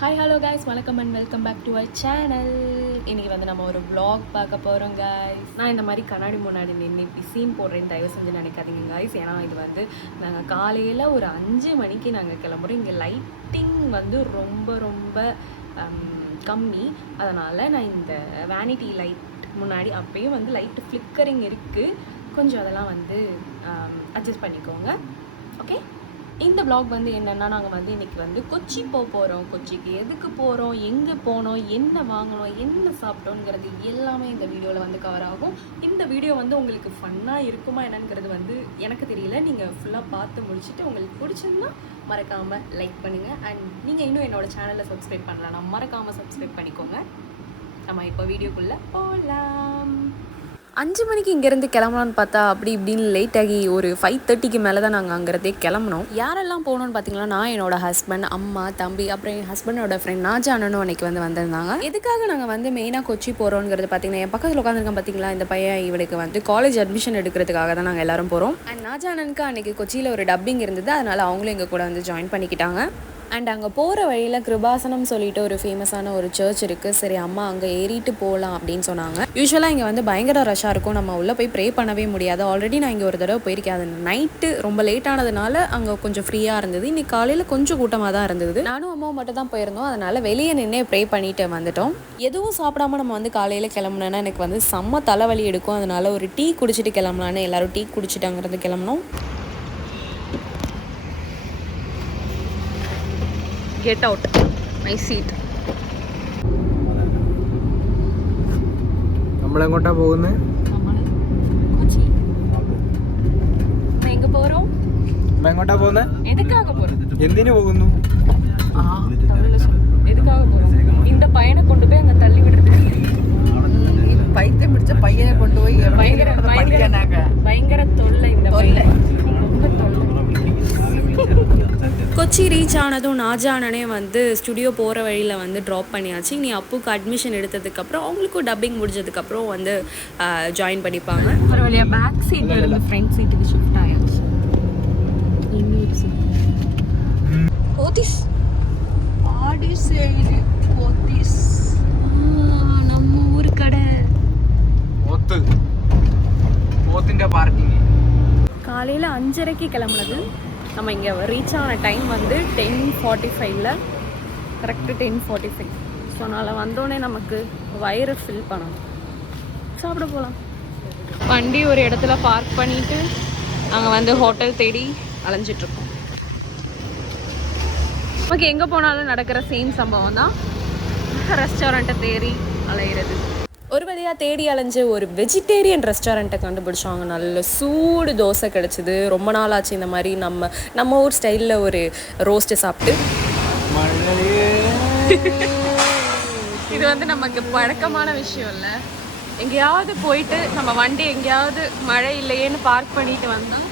Hi hello guys, வணக்கம் and welcome back to our channel. இன்றைக்கி வந்து நம்ம ஒரு vlog பார்க்க போகிறோம் கைஸ். நான் இந்த மாதிரி கண்ணாடி முன்னாடி நின்று இப்படி சீன் போடுறேன்னு தயவு செஞ்சு நினைக்காதீங்க கைஸ். ஏன்னா இது வந்து நாங்கள் காலையில் ஒரு 5 மணிக்கு நாங்கள் கிளம்புறோம். இங்கே லைட்டிங் வந்து ரொம்ப கம்மி. அதனால் நான் இந்த வேனிட்டி லைட் முன்னாடி அப்பயும் வந்து லைட்டு ஃப்ளிக்கரிங் இருக்குது. கொஞ்சம் அதெல்லாம் வந்து அட்ஜஸ்ட் பண்ணிக்கோங்க. ஓகே, இந்த vlog வந்து என்னென்னா, நாங்கள் வந்து இன்றைக்கி வந்து கொச்சி போகிறோம். கொச்சிக்கு எதுக்கு போகிறோம், எங்கே போனோம், என்ன வாங்கினோம், என்ன சாப்பிட்டோங்கிறது எல்லாமே இந்த வீடியோவில் வந்து கவர் ஆகும். இந்த வீடியோ வந்து உங்களுக்கு ஃபன்னாக இருக்குமா என்னங்கிறது வந்து எனக்கு தெரியல. நீங்கள் ஃபுல்லாக பார்த்து முடிச்சுட்டு உங்களுக்கு பிடிச்சிருந்தா மறக்காமல் லைக் பண்ணுங்கள். அண்ட் நீங்கள் இன்னும் என்னோடய சேனலை சப்ஸ்கிரைப் பண்ணலாம், மறக்காமல் சப்ஸ்கிரைப் பண்ணிக்கோங்க. நம்ம இப்போ வீடியோக்குள்ளே போகலாம். 5 மணிக்கு இங்கேருந்து கிளம்பலான்னு பார்த்தா அப்படி இப்படின்னு லேட் ஆகி ஒரு 5:30க்கு மேலே தான் நாங்கள் அங்கேருந்தே கிளம்புனோம். யாரெல்லாம் போகணுன்னு பார்த்தீங்கன்னா, நான் என்னோட ஹஸ்பண்ட், அம்மா, தம்பி, அப்புறம் என் ஹஸ்பண்டோட ஃப்ரெண்ட் நாஜா அண்ணனும் அன்றைக்கி வந்து வந்திருந்தாங்க. எதுக்காக நாங்கள் வந்து மெயினாக கொச்சி போகிறோங்கிறது பார்த்தீங்கன்னா, என் பக்கத்தில் உட்காந்துருக்கேன் பார்த்தீங்களா, இந்த பையன் இவனுக்கு வந்து காலேஜ் அட்மிஷன் எடுக்கிறதுக்காக தான் நாங்கள் எல்லோரும் போகிறோம். அண்ட் நாஜா அண்ணனுக்கு அன்றைக்கி கொச்சியில் ஒரு டப்பிங் இருந்தது, அதனால் அவங்களும் எங்கள் கூட வந்து ஜாயின் பண்ணிக்கிட்டாங்க. அண்ட் அங்கே போகிற வழியில் கிருபாசனம் சொல்லிட்டு ஒரு ஃபேமஸான ஒரு சர்ச் இருக்குது. சரி, அம்மா அங்கே ஏறிட்டு போகலாம் அப்படின்னு சொன்னாங்க. யூஸ்வலாக இங்கே வந்து பயங்கர ரஷ்ஷாக இருக்கும், நம்ம உள்ளே போய் ப்ரே பண்ணவே முடியாது. ஆல்ரெடி நான் இங்கே ஒரு தடவை போயிருக்கேன். அது நைட்டு ரொம்ப லேட் ஆனதுனால அங்கே கொஞ்சம் ஃப்ரீயாக இருந்தது. இன்றைக்கி காலையில் கொஞ்சம் கூட்டமாக தான் இருந்தது. நானும் அம்மாவும் மட்டும் தான் போயிருந்தோம். அதனால் வெளியே நின்று ப்ரே பண்ணிட்டு வந்துட்டோம். எதுவும் சாப்பிடாம நம்ம வந்து காலையில் கிளம்புனோன்னா எனக்கு வந்து செம்ம தலைவலி எடுக்கும். அதனால் ஒரு டீ குடிச்சிட்டு கிளம்பலான்னு எல்லோரும் டீ குடிச்சிட்டு அங்கேருந்து கிளம்புனோம். Get out my seat. നമ്മളെങ്ങോട്ടാ പോകുന്നത്? കൊച്ചി. എങ്ങോട്ട് പോறோம்? എങ്ങോട്ടാ പോകുന്നത്? എதுக்காக போறோம்? എന്തിനു പോകുന്നു? எதுக்காக போறோம்? இந்த பையனை கொண்டு போய் அங்க தள்ளி விடுறதுக்கு. பைத்தியம் பிடிச்ச பையனை கொண்டு போய் பயங்கர தொல்லை இந்த பையன். ரொம்ப தொல்லை. கொச்சி ரீச் ஆனதும் நாஜா அண்ணனே வந்து ஸ்டுடியோ போகிற வழியில் வந்து ட்ராப் பண்ணியாச்சு. நீ அப்புக்கு அட்மிஷன் எடுத்ததுக்கப்புறம் அவங்களுக்கும் டப்பிங் முடிஞ்சதுக்கப்புறம் வந்து ஜாயின் பண்ணிப்பாங்க. ஒரு வழியாக பேக் சீட்டில் இருந்து ஃப்ரண்ட் சீட்டுக்கு ஷிஃப்ட் ஆயாச்சு. ஓதிஸ் ஓதிஸ் நம்ம ஊர் கடை. காலையில் 5:30க்கு கிளம்புனது. நம்ம இங்கே ரீச் ஆன டைம் வந்து 10:45. கரெக்டு 10:45. ஸோ அதனால் வந்தோடனே நமக்கு வயிறு ஃபில் பண்ணணும், சாப்பிட போகலாம். வண்டி ஒரு இடத்துல பார்க் பண்ணிவிட்டு நாங்கள் வந்து ஹோட்டல் தேடி அலைஞ்சிட்ருக்கோம். நமக்கு எங்கே போனாலும் நடக்கிற சேம் சம்பவம் தான், ரெஸ்டாரண்ட்டை தேடி அலையிறது. ஒரு வழியாக தேடி அலைஞ்சு ஒரு வெஜிடேரியன் ரெஸ்டாரண்ட்டை கண்டுபிடிச்சோம். நல்ல சூடு தோசை கிடச்சிது. ரொம்ப நாள் ஆச்சு இந்த மாதிரி நம்ம ஊர் ஸ்டைலில் ஒரு ரோஸ்ட்டு சாப்பிட்டு. இது வந்து நமக்கு பழக்கமான விஷயம் இல்லை. எங்கேயாவது போயிட்டு நம்ம வண்டி எங்கேயாவது மழை இல்லையேன்னு பார்க் பண்ணிட்டு வந்தால்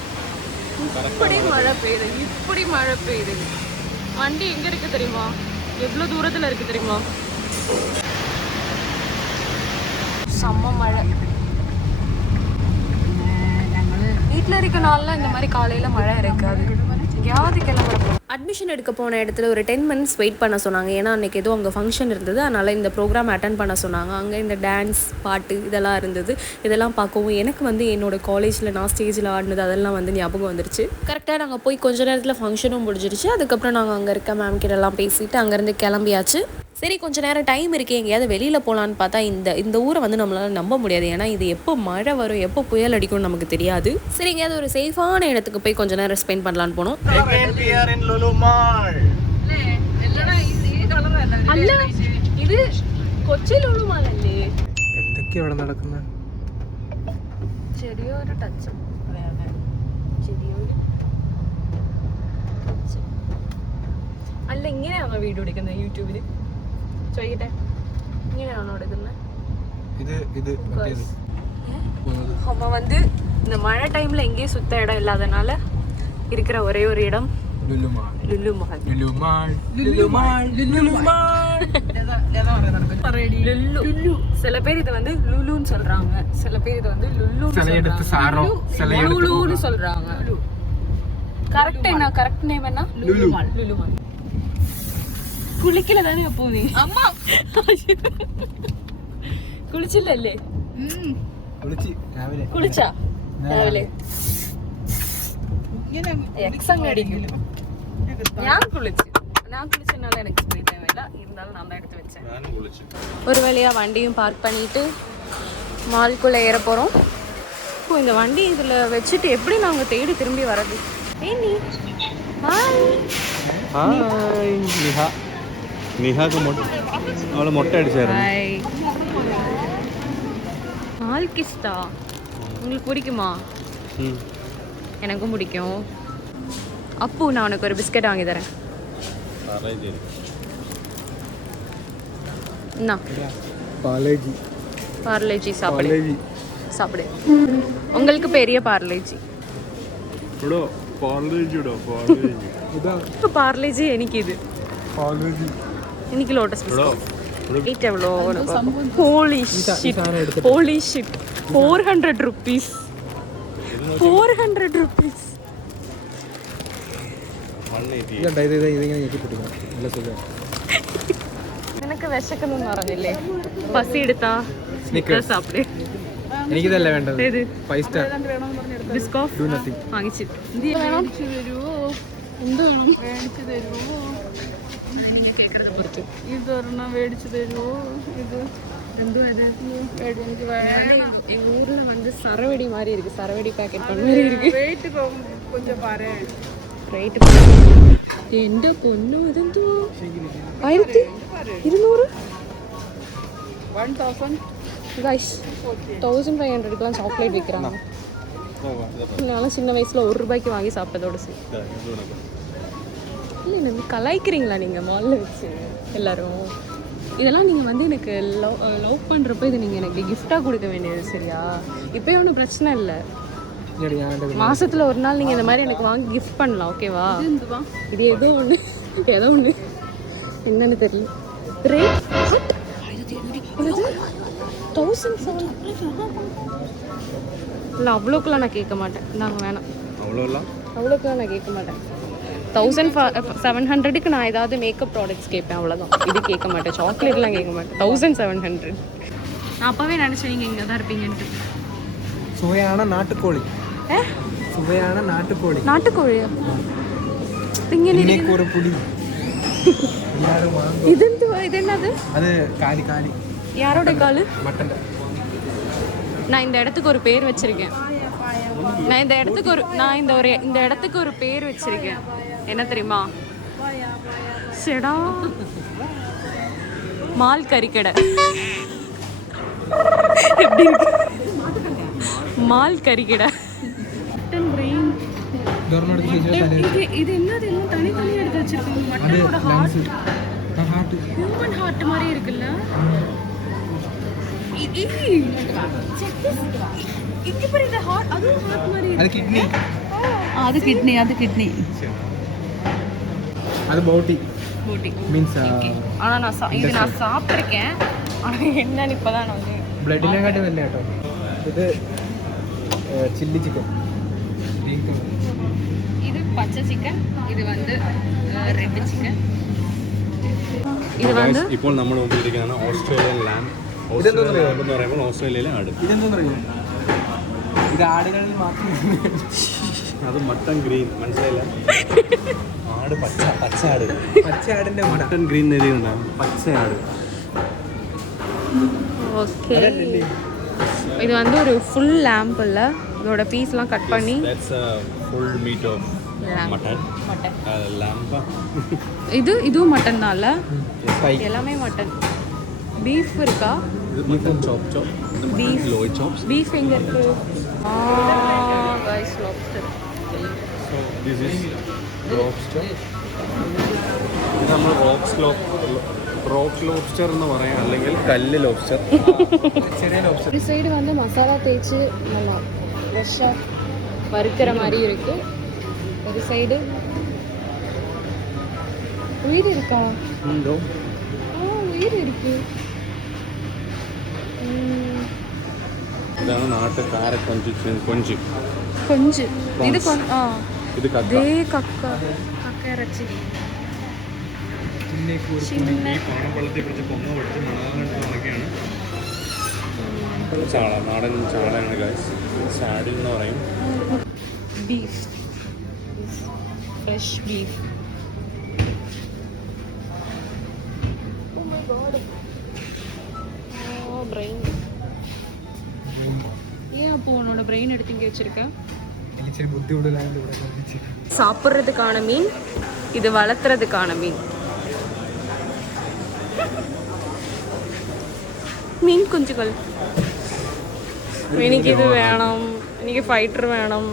இப்படி மழை பெய்யுது. வண்டி எங்கே இருக்குது தெரியுமா? எவ்வளோ தூரத்தில் இருக்குது தெரியுமா? செம்ம மழை. வீட்டில் இருக்க நாளில் இந்த மாதிரி காலையில் மழை இருக்காது. எங்கேயாவது கிளம்புறப்போ அட்மிஷன் எடுக்க போன இடத்துல ஒரு 10 மினிட்ஸ் வெயிட் பண்ண சொன்னாங்க. ஏன்னா அன்றைக்கி ஏதோ அங்கே ஃபங்க்ஷன் இருந்தது, அதனால் இந்த ப்ரோக்ராம் அட்டன் பண்ண சொன்னாங்க. அங்கே இந்த டான்ஸ் பாட்டு இதெல்லாம் இருந்தது. இதெல்லாம் பார்க்கவும் எனக்கு வந்து என்னோடய காலேஜில் நான் ஸ்டேஜில் ஆடினது அதெல்லாம் வந்து ஞாபகம் வந்துருச்சு. கரெக்டாக நாங்கள் போய் கொஞ்ச நேரத்தில் ஃபங்க்ஷனும் முடிஞ்சிருச்சு. அதுக்கப்புறம் நாங்கள் அங்கே இருக்க மேம் கிட்டலாம் பேசிவிட்டு அங்கேருந்து கிளம்பியாச்சு. சரி, கொஞ்சம் நேரம் டைம் இருக்குது, எங்கேயாவது வெளியில் போகலான்னு பார்த்தா இந்த ஊரை வந்து நம்மளால் நம்ப முடியாது. ஏன்னா இது எப்போ மழை வரும், எப்போ புயல் அடிக்கும்னு நமக்கு தெரியாது. சரி, எங்கேயாவது ஒரு சேஃபான இடத்துக்கு போய் கொஞ்சம் நேரம் ஸ்பெண்ட் பண்ணலான்னு போனோம். இது കൊച്ചി ലുലു മാൾ അല്ലേ? എന്തൊക്കെയാ ഇവിടെ നടക്കുന്നത്? ചെറിയൊരു ടച്ച്. അല്ല, ഇങ്ങനെയാണോ വീഡിയോ എടുക്കുന്നത് യൂട്യൂബിൽ? ചോദിക്കട്ടെ, ഇങ്ങനെയാണോ എടുക്കുന്നത്? அவன் வந்து இந்த மழை டைமில் எங்கேயும் சுத்த இடம் இல்லாதனால இருக்கிற ஒரே ஒரு இடம் லுலு மால். சில பேர் இதை வந்து லுலுன்னு சொல்றாங்க, சில பேர் இதை வந்து லுலுன்னு சொல்றாங்க. கரெக்ட் நேம் என்ன? லுலு மால். കുളിക്കല തന്നെ അപ്പോ നീ അമ്മ കുളിച്ചില്ലല്ലേ? കുളിച്ചാ രാവിലെ? എക്സം അടിക്കും. ഞാൻ കുളിച്ചனால எனக்கு ஸ்ப்ரே தேவையில்ல. இருந்தாலும் நான் தான் எடுத்து வச்சேன். ஒரு வழியா வண்டியும் பார்க் பண்ணிட்டு மால்குள்ள ஏற போறோம். இந்த வண்டி இதுல வச்சுட்டு எப்படி நாங்க தேடி திரும்பி வரது? ஏனி ஹாய் ஹாய் நிஹா. நிஹாக்கு அவளை மொட்டை அடிச்சாரு. ஹாய். மால்கிஸ்டா உங்களுக்கு பிடிக்குமா? எனக்கும் பிடிக்கும். அப்பு நான் உனக்கு ஒரு பிஸ்கட் வாங்கி தரேன். என்ன? பார்லேஜி சாப்பிடு. உங்களுக்கு பெரிய பார்லேஜி. பார்லேஜி എനിക്ക് ഇത്. എനിക്ക് ലോട്ടസ് ബിസ്കറ്റ്. റേറ്റ് എവ്വളോ? Holy shit 400 rupees. 400 rupees. നിനക്ക് വിശക്കുന്നു പറഞ്ഞില്ലേ? പസി എടുത്താ സ്നിക്കേഴ്സ് സാപ്പിട്. എനിക്കിതല്ല വേണ്ടത്. ഏത്? 5 സ്റ്റാർ ബിസ്കോഫ് വാങ്ങിച്ചു. എന്ത് വേണം? എന്ത് വേണം? മേടിച്ചു തരുമോ? ഇതൊരെണ്ണം മേടിച്ചു തരുമോ? ഇത് എന്തോ ഇത് എനിക്ക് വേണം. எங்க ஊர்ல வந்து சரவடி மாதிரி இருக்கு. சரவடி பாக்கெட் பண்ண மாதிரி இருக்கு. ரேட் கொஞ்சம் பாரு. റേറ്റ് എൻ്റെ പൊന്നോ ഇതെന്തോ 1200 ഗൈസ് 1500க்குலாம் சாக்லேட் விற்கிறாங்க. நான் சின்ன வயசுல 1 ரூபாய்க்கு வாங்கி சாப்பிட்டதோட சரி. இல்லை நம்ம கலாய்க்கிறீங்களா நீங்கள் மாலில் வச்சு எல்லாரும்? இதெல்லாம் நீங்கள் வந்து எனக்கு லவ் பண்ணுறப்போ இதை நீங்கள் எனக்கு கிஃப்டாக கொடுக்க வேண்டியது சரியா? இப்போயும் ஒன்றும் பிரச்சனை இல்லை. மாசத்துல ஒரு நாள் நீங்க இந்த மாதிரி எனக்கு வாங்கி கிஃப்ட் பண்ணலாம். ஓகேவா? இது ஏதோ ஒண்ணு என்னன்னு தெரியல. ரேட் 1700. இல்ல அவ்வளோக்குலாம் நான் கேட்க மாட்டேன். நாங்க வேணாம். அவ்வளோக்குலாம் நான் கேட்க மாட்டேன். 1700க்கு நான் ஏதாவது மேக்கப் ப்ராடக்ட்ஸ் கேட்பேன், அவ்வளோதான். இது கேட்க மாட்டேன். சாக்லேட்லாம் கேட்க மாட்டேன். 1700. நான் அப்பவே நினைச்சேன் நீங்க இங்கே தான் இருப்பீங்கன்ட்டு. சுவையான நாட்டுக்கோழி. சுவையான நாட்டுக்கோழி. நாட்டுக்கோழியா? இன்னைக்கு ஒரு புடி. இது என்னது? அது காலி. யாரோட காலு? மட்டன். நான் இந்த இடத்துக்கு ஒரு பேர் வச்சிருக்கேன். இந்த இடத்துக்கு ஒரு பேர் வச்சிருக்கேன். என்ன தெரியுமா? செடா மால் கறிக்கடை. எப்படி இருக்கு? மால் கறிக்கடை. இது என்னது? எல்லாம் தனித்தனியா எடுத்து வச்சிருக்காங்க. மட்டனோட ஹார்ட், ஹியூமன் ஹார்ட் மாதிரி இருக்குல்ல? இங்க பாரு, இந்த ஹார்ட் அதுவும் ஹார்ட் மாதிரி இருக்கு. அது கிட்னி. அது போட்டி மீன்ஸ். ஆனா நான் சாப்பிட்டிருக்கேன். ஆனா என்னன்னு இப்பதான் நான் வந்து ബ്ലഡിനെ കാട്ടി നല്ല കേട്ടോ. ഇത് ചില്ലി ചിക്കൻ. இது பச்சை சிக்கன். இது வந்து ரெட் சிக்கன். ഇത് வந்து ഇപ്പോൾ നമ്മൾ മുമ്പിലിരിക്കുന്നതാണ് ഓസ്ട്രേലിയൻ ലാം. ഓസ്ട്രേലിയൻ ലാം എന്ന് പറയുമ്പോൾ ഓസ്ട്രേലിയയിലെ ആട്. ഇതെന്തോന്നറിയോ? ഇത് ആടുകളിൽ മാത്രം. അത് മട്ടൺ ഗ്രീൻ. മനസ്സിലായില്ല? ആട് പച്ച ആട്. പച്ച ആടിന്റെ മട്ടൺ ഗ്രീൻ എഴുതിയിട്ടുണ്ടാകും. പച്ചയാട്. ஓகே. இது வந்து ஒரு ஃபுல் லேம்ப் இல்ல. இதோட பீஸ்லாம் கட் பண்ணி that's a full meat of mutton. lamb. இதுவும் மட்டன் தான் இல்ல? எல்லாமே மட்டன். பீஃப் இருக்கா? mutton chop. Beef loin chops. Beef எங்க இருக்கு? guys, lobster. So this is lobster. ഇത് നമ്മൾ റോക്ക് ലോബ്സ്റ്റർ എന്ന് പറയാം, അല്ലെങ്കിൽ കല്ല് ലോബ്സ്റ്റർ. ചെറിയ ലോബ്സ്റ്റർ. ஒரு சைடு வந்து மசாலா தேய்ச்சி நல்லா ஃப்ரெஷ்ஷாக வறுக்கிற மாதிரி இருக்கு. ஒரு சைடு உயிர் இருக்கா? உயிர் இருக்கு. ഇതാണ് നാട്ടുകാര കൊഞ്ച്. ഇത് ഇത് കക്ക. കക്ക ഇറച്ചി. ഈ പാണം വെള്ളത്തിൽ പിടിച്ച് പൊങ്ങ പിടിച്ച് മണാലിട്ട് ഉണക്കിയാണ് ചാള, നാടൻ ചാളയാണ് ഗൈസ്. സാഡിൽ എന്ന് പറയും. Beef, fresh beef. பிரெயின் ஏன் அப்போ உன்னோட பிரெயின் எடுத்து இங்கே வச்சிருக்க? சாப்பிட்றதுக்கான மீன், இது வளர்த்துறதுக்கான மீன். மீன் குஞ்சுகள். എനിക്ക് ഇത് വേണം, എനിക്ക് ഫൈറ്റർ വേണം.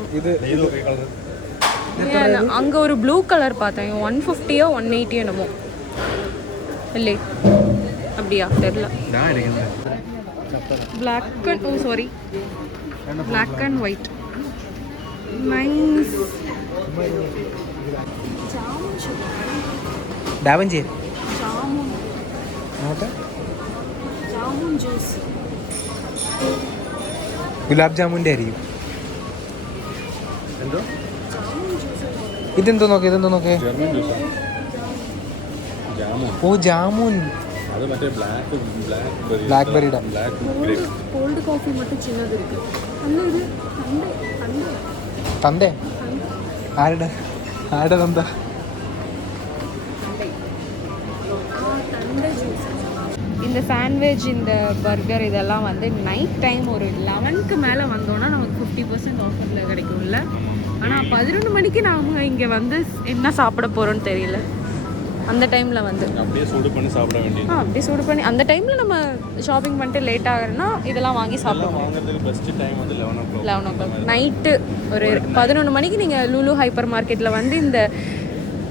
அங்கே ஒரு ப்ளூ கலர் பார்த்தேன், 150 180 என்னமோ இல்லை, அப்படியா தெரியல. black and oh sorry black and white nice. ഡാവഞ്ചി jamun juice. ഗുലാബ് ജാമുൻ്റെ ആയിരിക്കും. ഇതെന്തോ നോക്കേ, ഓ ജാമുൻ. അത് മറ്റേ ബ്ലാക്ക്ബെറിയുടെ കോൾഡ് കോഫി மட்டும் ചിന്നത് இருக்கு. അല്ല ഇത് തന്തേ ആരുടെ തന്ത? இந்த சாண்ட்விச், இந்த பர்கர் இதெல்லாம் வந்து நைட் டைம் ஒரு 11க்கு மேலே வந்தோன்னா நமக்கு 50% ஆஃபரில் கிடைக்கும்ல. ஆனால் 11 மணிக்கு நாம் இங்கே வந்து என்ன சாப்பிட போகிறோன்னு தெரியல. அந்த டைமில் வந்து அப்படியே சூடு பண்ணி சாப்பிட வேண்டியது. அப்படியே சூடு பண்ணி அந்த டைமில் நம்ம ஷாப்பிங் பண்ணிட்டு லேட் ஆகுறதுனா இதெல்லாம் வாங்கி சாப்பிடுவோம். வாங்குறதுக்கு பெஸ்ட் டைம் வந்து 11 o'clock நைட்டு ஒரு 11 மணிக்கு நீங்கள் லூலு ஹைப்பர் மார்க்கெட்டில் வந்து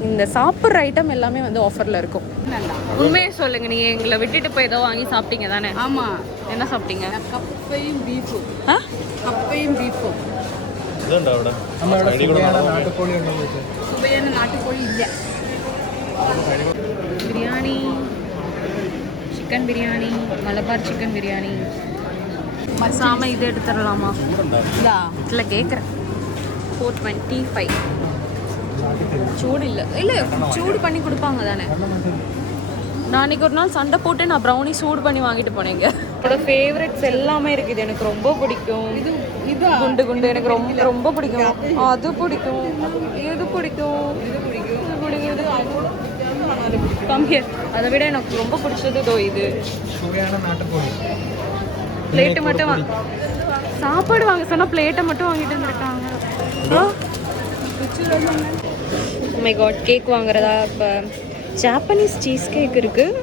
இந்த சாப்பிட்ற ஐட்டம் எல்லாமே வந்து ஆஃபரில் இருக்கும். உண்மையே சொல்லுங்க, நீங்கள் எங்களை விட்டுட்டு போய் ஏதோ வாங்கி சாப்பிட்டீங்க தானே? ஆமாம். என்ன சாப்பிட்டீங்க? கப்பையும் பீஃபும். ഇതുണ്ടോ അവിടെ? നാട്ടുകോഴി ഉണ്ടെന്ന് വെച്ചാൽ சுவையான நாட்டுக்கோழி இல்லை. Biryani, chicken biryani, Malabar chicken biryani. மசாம இது எடுத்துடலாமா? இல்லை கேட்குறேன். 425. சூடு இல்லை சூடு பண்ணி கொடுப்பாங்க தானே? நான் அன்றைக்கி ஒரு நாள் சண்டை போட்டு நான் ப்ரௌனி சூடு பண்ணி வாங்கிட்டு போனேங்க. என்னோட ஃபேவரட்ஸ் எல்லாமே இருக்குது. எனக்கு ரொம்ப பிடிக்கும் குண்டு குண்டு, எனக்கு ரொம்ப பிடிக்கும். அது பிடிக்கும், இது பிடிக்கும், கம்மியர். அதை விட எனக்கு ரொம்ப பிடிச்சது இதோ இது. பிளேட்டு மட்டும் சாப்பாடு வாங்க சொன்னால் பிளேட்டை மட்டும் வாங்கிட்டு வந்துருக்காங்க. மை காட், கேக் வாங்குறதா? இப்போ ஜாப்பனீஸ் சீஸ் கேக் இருக்குது.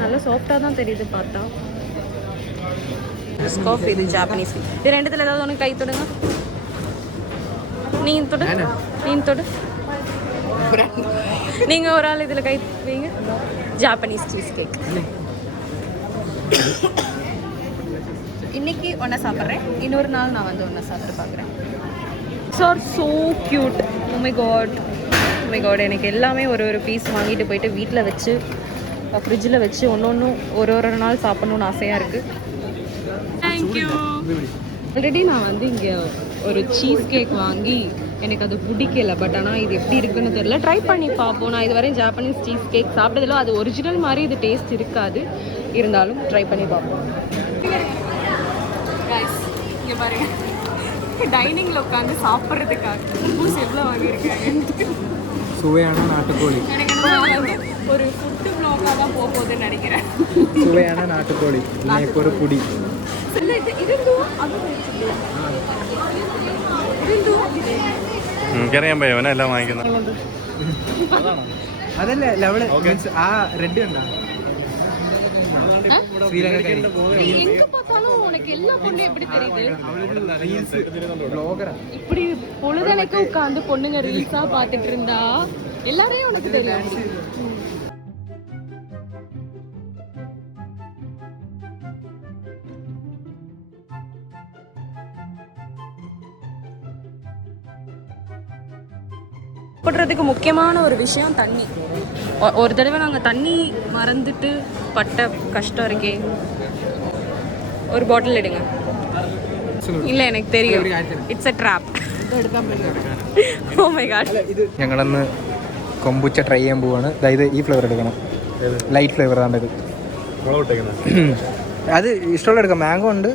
நல்லா சாஃப்டாக தான் தெரியுது பார்த்தா. ஸ்காஃப், இது ஜாப்பனீஸ். இது ரெண்டுத்தில் ஏதாவது ஒன்று கை தொடுங்க. நீ தொடு. நீங்கள் ஒரு ஆள் இதில் கை வைங்க. Japanese cheese cake. இன்னைக்கு ஒன்றா சாப்பிட்றேன், இன்னொரு நாள் நான் வந்து ஒன்றா சாப்பிட்டு பார்க்குறேன். Sir so cute. Oh my God. எனக்கு எல்லாமே ஒரு பீஸ் வாங்கிட்டு போயிட்டு வீட்டில் வச்சு ஃப்ரிட்ஜில் வச்சு ஒன்று ஒரு நாள் சாப்பிட்ணுன்னு ஆசையாக இருக்குது. தேங்க்யூ. ஆல்ரெடி நான் வந்து இங்கே ஒரு சீஸ் கேக் வாங்கி எனக்கு அது பிடிக்கல. பட் ஆனால் இது எப்படி இருக்குன்னு தெரியல, ட்ரை பண்ணி பார்ப்போம். நான் இதுவரையும் ஜாப்பனீஸ் சீஸ் கேக் சாப்பிட்டதில்ல. அது ஒரிஜினல் மாதிரி இது டேஸ்ட் இருக்காது, இருந்தாலும் ட்ரை பண்ணி பார்ப்போம். இங்கே பாருங்க, டைனிங்கில் உட்காந்து சாப்பிட்றதுக்காக பூஸ் எவ்வளோ வாங்கியிருக்காங்க. சுவையான நாட்டுக்கோழி. எனக்கு ஒரு ஃபுட்டு ப்ளாகாக தான் போகுதுன்னு நினைக்கிறேன். സുവയാണ് നാട്ടുകോഴി. പിന്നെ ഇപ്പോൾ ഒരു കുടി. എനിക്കറിയാൻ പയ്യ അവനെല്ലാം വാങ്ങിക്കുന്നത്. അതല്ലേ ലവള് ആ റെഡ് കണ്ടാ? ശ്രീലങ്കക്കാരി. எங்க பார்த்தாலும் உனக்கு எல்லா பொண்ணும் எப்படி தெரியுது? இப்படி பொழுதனைக்கு உட்காந்து பொண்ணுங்க ரீல்ஸா பார்த்துட்டு இருந்தா எல்லாரையும் உனக்கு தெரியும். சாப்பிட்றதுக்கு முக்கியமான ஒரு விஷயம் தண்ணி. ஒரு தடவை நாங்கள் தண்ணி மறந்துட்டு பட்ட கஷ்டம் இருக்கே. ஒரு பாட்டில் எடுங்க. இல்லை எனக்கு தெரியும், it's a trap. Oh my God. ഞങ്ങളന്ന് കൊമ്പുച്ച ട്രൈ ചെയ്യാൻ പോവാണ്. അതായത് ഈ ഫ്ലേവർ എടുക്കണം, ലൈറ്റ് ഫ്ലേവർ ആണ് ഇത്. അത് ഇഷ്ടമുള്ള എടുക്കാം. മാംഗോ ഉണ്ട്,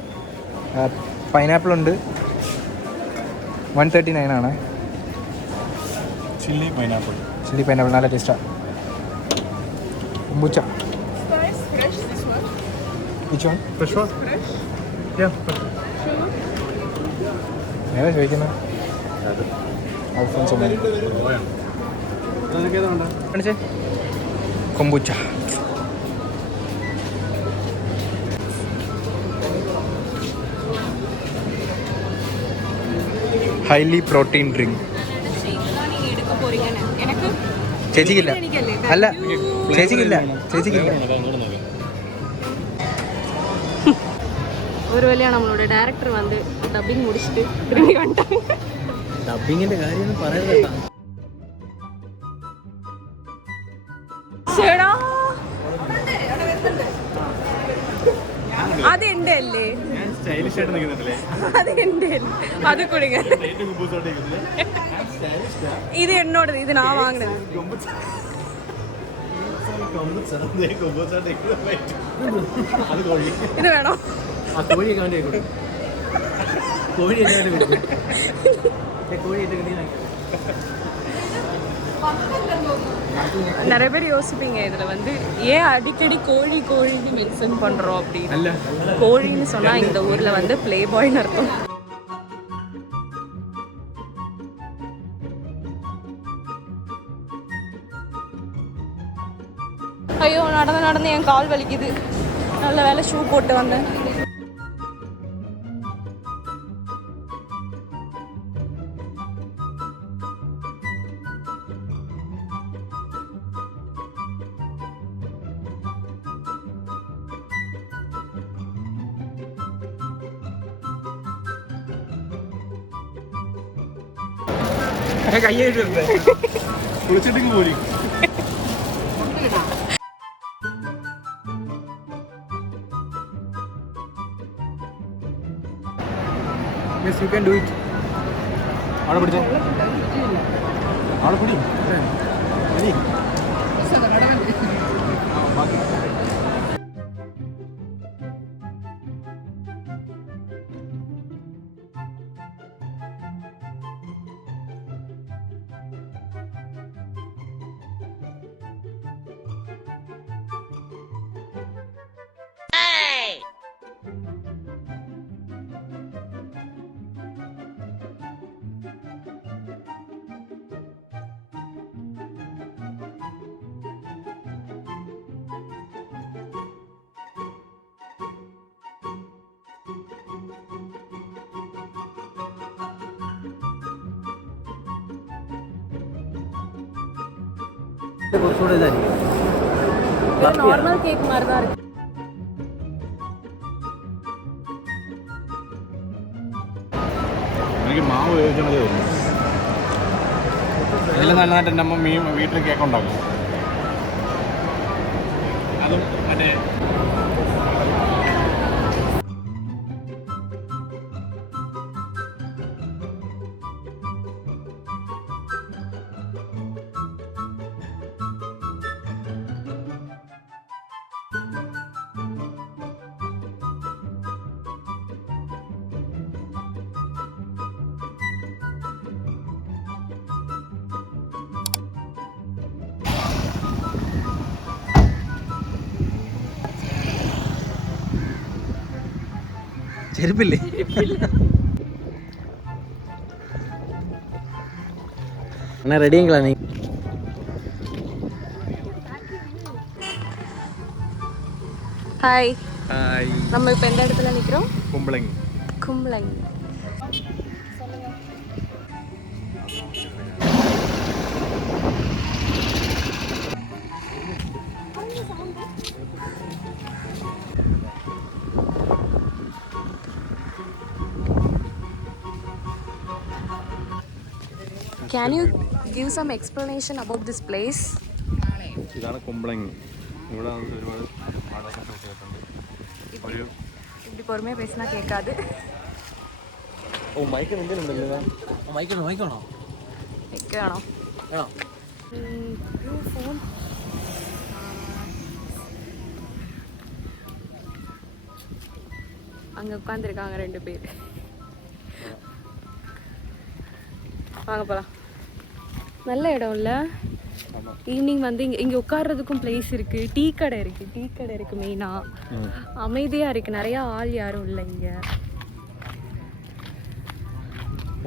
പൈനാപ്പിൾ ഉണ്ട്. 139 ആണ്. ചില്ലി പൈനാപ്പിൾ നല്ല ടേസ്റ്റാണ്. കൊമ്പുച്ച ഏതാ ചോദിക്കുന്നത്? Kombucha highly protein drink. ചേച്ചിക്കില്ല, അല്ല ചേച്ചിക്കില്ല. ஒரு வழியா நம்மளோட டைரக்டர் வந்து டப்பிங் முடிச்சுட்டு திரும்பி வந்துட்டாங்க. ഡബിങ്ങിന്റെ കാര്യം പറയുന്നത് അത് എന്റെ അല്ലേ, അത് എന്റെ അല്ലേ, അത് കൊടുങ്ങ. ഇത് എന്നോട്, ഇത് ഞാൻ വാങ്ങണത്. ഇത് വേണോ? நிறைய பேர் யோசிப்பீங்க இதுல வந்து ஏன் அடிக்கடி கோழின்னு மென்ஷன் பண்றோம் அப்படின்னு. கோழின்னு சொன்னா இந்த ஊர்ல வந்து பிளே பாய்னு அர்த்தம். ஐயோ, நடந்து என் கால் வலிக்குது. நல்ல வேலை ஷூ போட்டு வந்தேன். കയ്യായിട്ട് കുളിച്ചിട്ടെങ്കിൽ പോരി. Yes, you can do it. അവിടെ പിടിച്ചേ, അവിടെ പിടി. കുറച്ചുകൂടെ ഇതായിരിക്കും. நார்மல் கேக் மாதிரி தான் இருக்கு. എനിക്ക് മാവ് ഉപയോഗിക്കണത് ഇതിൽ നല്ലതായിട്ട് എൻ്റെ അമ്മ വീട്ടിൽ കേക്ക് ഉണ്ടാക്കും. അതും മറ്റേ ചെരുപ്പില്ലേ? அண்ணா ரெடிங்களா நீ? ஹாய். ஹாய். நம்ம இப்போ எந்த இடத்துல நிற்கிறோம்? கும்பளங்கி. கும்பளங்கி. Can you give some explanation about this place? ഇതാണ് കുമ്പളങ്ങി. ഇവിടെ വന്ന് ഒരുപാട് നാടകം ഷൂട്ട് ചെയ്തിട്ടുണ്ട്. ഒരു இப்படி பொறுமையாக பேசினா கேட்காது. ഓ മൈക്ക് എന്തെങ്കിലും ഉണ്ടല്ലോ. മൈക്ക് വേണോ? നിൽക്കുകയാണോ? വേണോ? ஃபோன் அங்கே உட்காந்துருக்காங்க 2 பேர். வாங்க போகலாம். நல்ல இடம் இல்லை? ஈவினிங் வந்து இங்கே உட்கார்றதுக்கும் பிளேஸ் இருக்குது. டீ கடை இருக்குது மெயினாக. அமைதியாக இருக்குது. நிறையா ஆள் யாரும் இல்லை இங்கே.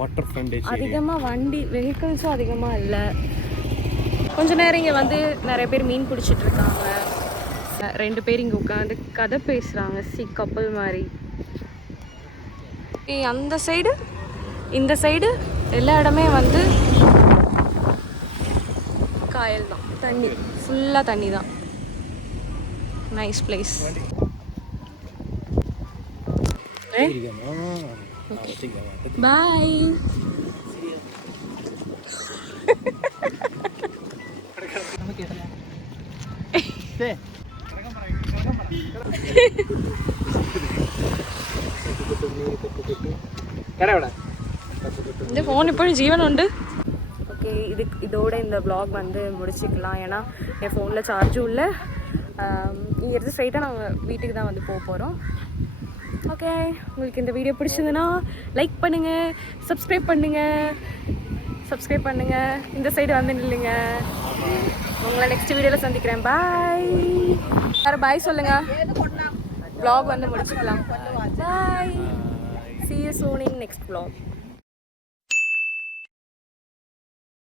வாட்டர் ஃப்ரண்ட் அதிகமாக வண்டி வெஹிக்கிள்ஸும் அதிகமாக இல்லை. கொஞ்ச நேரம் இங்கே வந்து நிறைய பேர் மீன் பிடிச்சிட்டு இருக்காங்க. 2 பேர் இங்கே உட்காந்து கதை பேசுகிறாங்க. கப்பல் மாதிரி. அந்த சைடு இந்த சைடு எல்லா இடமே வந்து காயல் தான். தண்ணி ஃபுல்லாக தண்ணி தான். Nice place. பாய். இந்த ஃபோன் இப்போயும் ஜீவன் உண்டு. ஓகே, இதோட இந்த vlog வந்து முடிச்சுக்கலாம். ஏன்னா என் ஃபோனில் சார்ஜும் இல்லை. இங்கே இருந்து ஸ்ட்ரைட்டாக நாங்கள் வீட்டுக்கு தான் வந்து போக போகிறோம். ஓகே, உங்களுக்கு இந்த வீடியோ பிடிச்சிருந்துன்னா லைக் பண்ணுங்கள், சப்ஸ்கிரைப் பண்ணுங்கள். இந்த சைடு வந்து நில்லுங்க. உங்களை நெக்ஸ்ட் வீடியோவில் சந்திக்கிறேன். பாய். வேறு பாய் சொல்லுங்கள். vlog வந்து முடிச்சுக்கலாம். பாய். See you soon in next vlog.